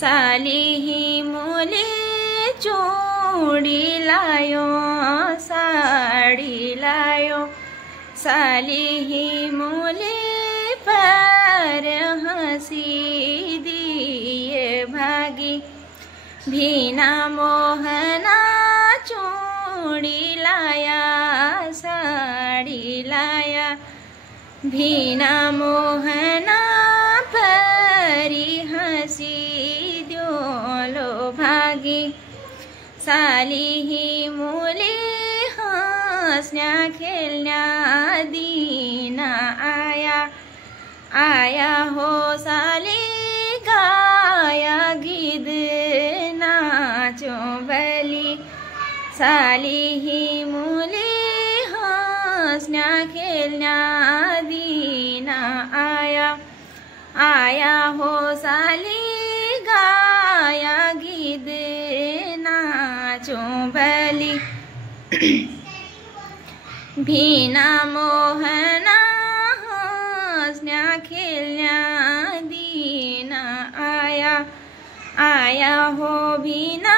साली ही मुली चूड़ी लायो, साड़ी लायो। साली ही मुली पर हंसी दिए भागी। भीना मोहना चूड़ी लाया, साड़ी लाया। भीना मोहना परी हंसी द्योलो भागी। साली ही मुली हंसण्या खेळण्या दीना आया। आया हो साली गाया गीत नाचो बली। साली ही मुली हंसण्या खेळण्या दीना आया। आया हो साली गाया गीत नाचो बली। भीना मोहना हंसण्या खेळण्या दीना आया। आया हो भीना